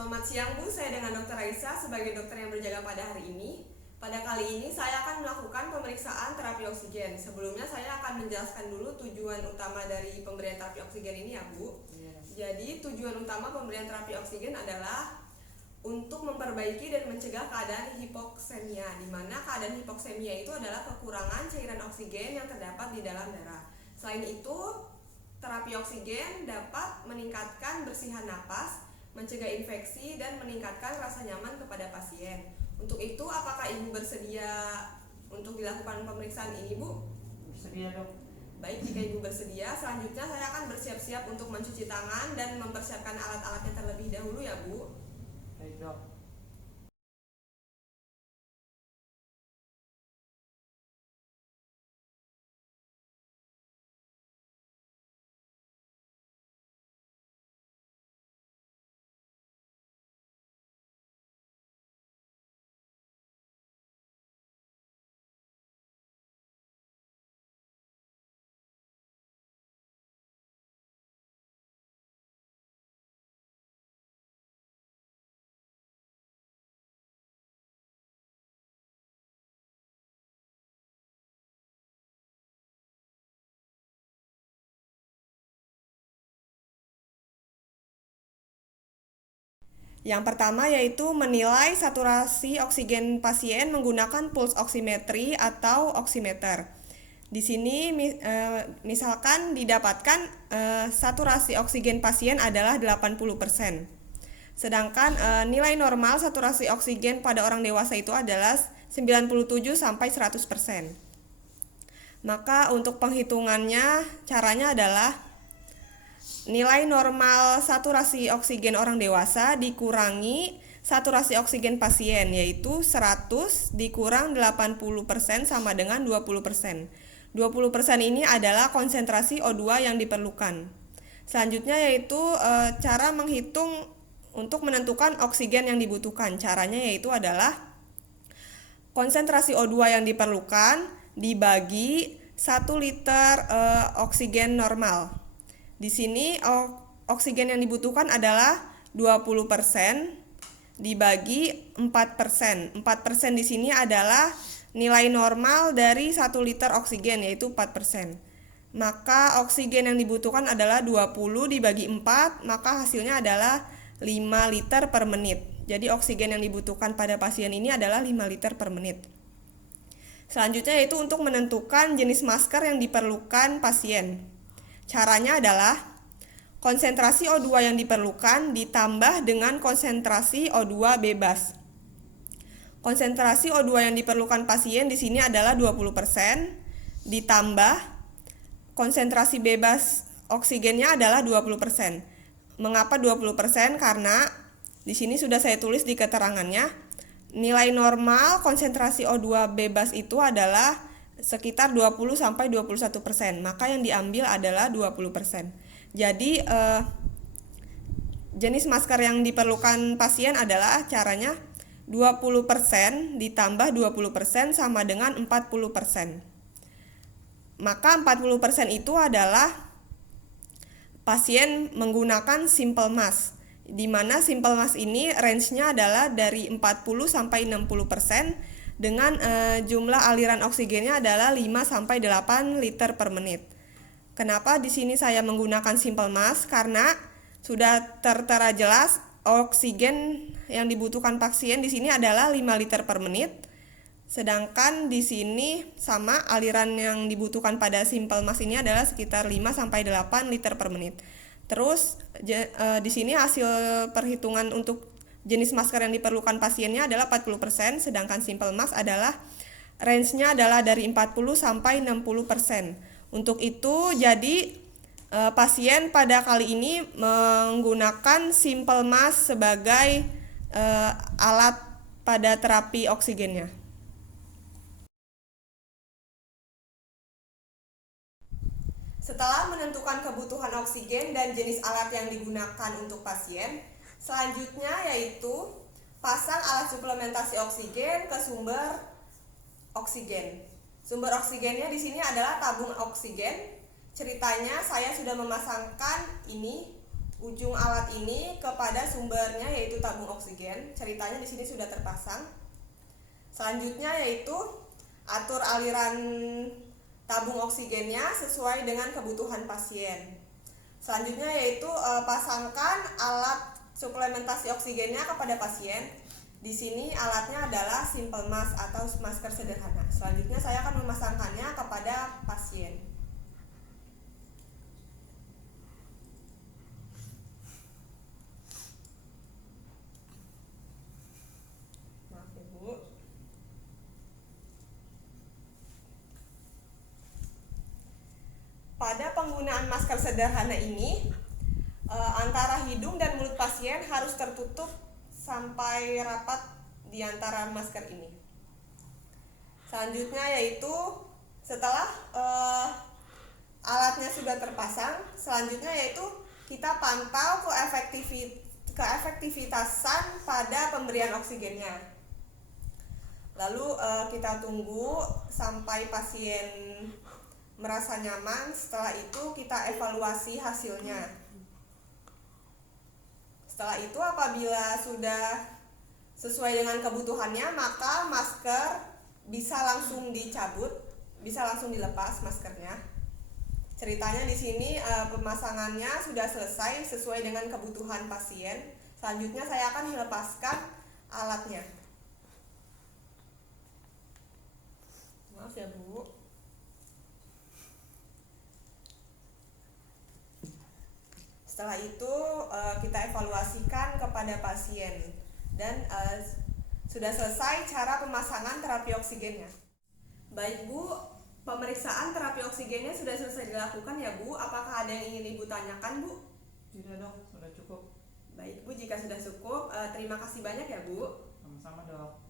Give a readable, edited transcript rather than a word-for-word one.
Selamat siang Bu, saya dengan Dr. Raisa sebagai dokter yang berjaga pada hari ini. Pada kali ini saya akan melakukan pemeriksaan terapi oksigen. Sebelumnya saya akan menjelaskan dulu tujuan utama dari pemberian terapi oksigen ini ya Bu. Jadi tujuan utama pemberian terapi oksigen adalah untuk memperbaiki dan mencegah keadaan hipoksemia, di mana keadaan hipoksemia itu adalah kekurangan cairan oksigen yang terdapat di dalam darah. Selain itu, terapi oksigen dapat meningkatkan bersihan napas, mencegah infeksi, dan meningkatkan rasa nyaman kepada pasien. Untuk itu, apakah Ibu bersedia untuk dilakukan pemeriksaan ini, Bu? Bersedia, Dok. Baik, jika Ibu bersedia, selanjutnya saya akan bersiap-siap untuk mencuci tangan dan mempersiapkan alat-alatnya terlebih dahulu ya, Bu. Baik, Dok. Yang pertama yaitu menilai saturasi oksigen pasien menggunakan pulse oximetry atau oximeter. Di sini misalkan didapatkan saturasi oksigen pasien adalah 80%. Sedangkan nilai normal saturasi oksigen pada orang dewasa itu adalah 97 sampai 100%. Maka untuk penghitungannya caranya adalah nilai normal saturasi oksigen orang dewasa dikurangi saturasi oksigen pasien, yaitu 100 dikurang 80% sama dengan 20%. 20% ini adalah konsentrasi O2 yang diperlukan. Selanjutnya yaitu cara menghitung untuk menentukan oksigen yang dibutuhkan. Caranya yaitu adalah konsentrasi O2 yang diperlukan dibagi 1 liter oksigen normal. Di sini oksigen yang dibutuhkan adalah 20% dibagi 4%. 4% di sini adalah nilai normal dari 1 liter oksigen, yaitu 4%. Maka oksigen yang dibutuhkan adalah 20 dibagi 4, maka hasilnya adalah 5 liter per menit. Jadi oksigen yang dibutuhkan pada pasien ini adalah 5 liter per menit. Selanjutnya yaitu untuk menentukan jenis masker yang diperlukan pasien. Caranya adalah konsentrasi O2 yang diperlukan ditambah dengan konsentrasi O2 bebas. Konsentrasi O2 yang diperlukan pasien di sini adalah 20% ditambah konsentrasi bebas oksigennya adalah 20%. Mengapa 20%? Karena di sini sudah saya tulis di keterangannya, nilai normal konsentrasi O2 bebas itu adalah sekitar 20 sampai 21%, maka yang diambil adalah 20%. Jadi jenis masker yang diperlukan pasien adalah caranya 20% ditambah 20% sama dengan 40%. Maka 40% itu adalah pasien menggunakan simple mask, di mana simple mask ini range-nya adalah dari 40 sampai 60%. Dengan jumlah aliran oksigennya adalah 5 sampai 8 liter per menit. Kenapa di sini saya menggunakan simple mask? Karena sudah tertera jelas oksigen yang dibutuhkan pasien di sini adalah 5 liter per menit. Sedangkan di sini sama aliran yang dibutuhkan pada simple mask ini adalah sekitar 5 sampai 8 liter per menit. Terus di sini hasil perhitungan untuk jenis masker yang diperlukan pasiennya adalah 40%, sedangkan simple mask adalah range-nya adalah dari 40 sampai 60%. Untuk itu jadi pasien pada kali ini menggunakan simple mask sebagai alat pada terapi oksigennya. Setelah menentukan kebutuhan oksigen dan jenis alat yang digunakan untuk pasien, selanjutnya yaitu pasang alat suplementasi oksigen ke sumber oksigen. Sumber oksigennya di sini adalah tabung oksigen. Ceritanya saya sudah memasangkan ini ujung alat ini kepada sumbernya yaitu tabung oksigen. Ceritanya di sini sudah terpasang. Selanjutnya yaitu atur aliran tabung oksigennya sesuai dengan kebutuhan pasien. Selanjutnya yaitu pasangkan alat suplementasi oksigennya kepada pasien. Di sini alatnya adalah simple mask atau masker sederhana. Selanjutnya saya akan memasangkannya kepada pasien. Maaf ya, Bu. Pada penggunaan masker sederhana ini, antara hidung dan mulut pasien harus tertutup sampai rapat di antara masker ini. Selanjutnya yaitu setelah alatnya sudah terpasang, selanjutnya yaitu kita pantau keefektivitasan pada pemberian oksigennya. Lalu kita tunggu sampai pasien merasa nyaman. Setelah itu kita evaluasi hasilnya. Setelah itu apabila sudah sesuai dengan kebutuhannya, maka masker bisa langsung dicabut, bisa langsung dilepas maskernya. Ceritanya di sini pemasangannya sudah selesai sesuai dengan kebutuhan pasien. Selanjutnya saya akan melepaskan alatnya. Maaf ya, Bu. Setelah itu kita evaluasikan kepada pasien dan sudah selesai cara pemasangan terapi oksigennya. Baik, Bu, pemeriksaan terapi oksigennya sudah selesai dilakukan ya, Bu. Apakah ada yang ingin Ibu tanyakan, Bu? Tidak dok, sudah cukup. Baik, Bu, jika sudah cukup, terima kasih banyak ya, Bu. Sama-sama dok.